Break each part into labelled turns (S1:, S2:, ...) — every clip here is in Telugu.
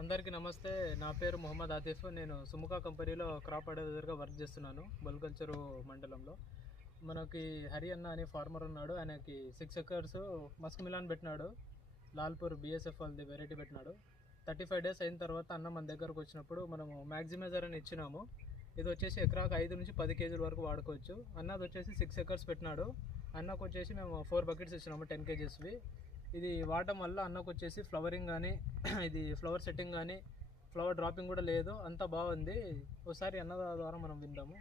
S1: అందరికీ నమస్తే. నా పేరు మొహమ్మద్ ఆతిఫ్. నేను సుముఖ కంపెనీలో క్రాప్ అడ్వైజర్గా వర్క్ చేస్తున్నాను బల్కల్చరు మండలంలో. మనకి హరి అన్న అనే ఫార్మర్ ఉన్నాడు. ఆయనకి సిక్స్ ఎకర్స్ మస్క్ మిలాన్ పెట్టినాడు. లాల్పూర్ బిఎస్ఎఫ్ వాళ్ళది వెరైటీ పెట్టినాడు. థర్టీ ఫైవ్ డేస్ అయిన తర్వాత అన్న మన దగ్గరకు వచ్చినప్పుడు మనము మ్యాక్సిమైజర్ అని ఇచ్చినాము. ఇది వచ్చేసి ఎకరాకు ఐదు నుంచి పది కేజీల వరకు వాడుకోవచ్చు. అన్నది వచ్చేసి సిక్స్ ఎకర్స్ పెట్టినాడు. అన్నకు వచ్చేసి మేము ఫోర్ బకెట్స్ ఇచ్చినాము టెన్ కేజీస్వి. ఇది వాడటం వల్ల అన్నకు వచ్చేసి ఫ్లవరింగ్ కానీ ఇది ఫ్లవర్ సెట్టింగ్ కానీ ఫ్లవర్ డ్రాపింగ్ కూడా లేదు. అంతా బాగుంది. ఒకసారి అన్న ద్వారా మనం విందాము.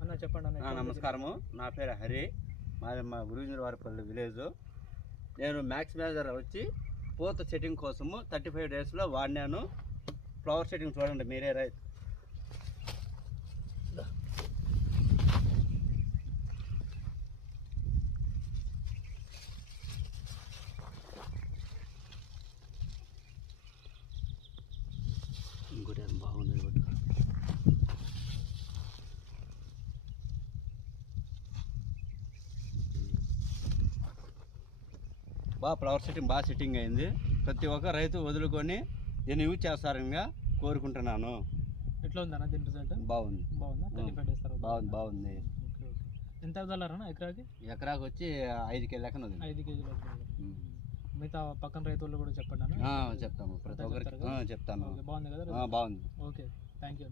S1: అన్న చెప్పండి అన్న?
S2: నమస్కారము. నా పేరు హరి. మాది మా గురుజుల వారిపల్లి విలేజ్. నేను మ్యాక్స్ మేజర్ వచ్చి పూత సెట్టింగ్ కోసము థర్టీ ఫైవ్ డేస్లో వాడినాను. ఫ్లవర్ సెట్టింగ్ చూడండి మీరే రైట్ బాగా ఫ్లవర్ సెట్టింగ్ బాగా సెట్టింగ్ అయింది. ప్రతి ఒక్క రైతు వదులుకొని దీన్ని యూజ్ చేస్తారని కోరుకుంటున్నాను.
S1: ఎట్లా ఉంది అన్న దీని రిజల్ట్
S2: బాగుంది.
S1: బాగుందా? డేస్ తర్వాత?
S2: బాగుంది బాగుంది.
S1: ఎంత వదలరన్నా ఎకరాకి?
S2: ఎకరాకు వచ్చి ఐదు కేజీ లెక్కన వదిలింది.
S1: ఐదు కేజీలు. మిగతా పక్కన రైతులు కూడా చెప్పండి
S2: చెప్తాము. ప్రతి ఒక్కరికి చెప్తాను.
S1: బాగుంది కదా
S2: బాగుంది.
S1: Okay thank you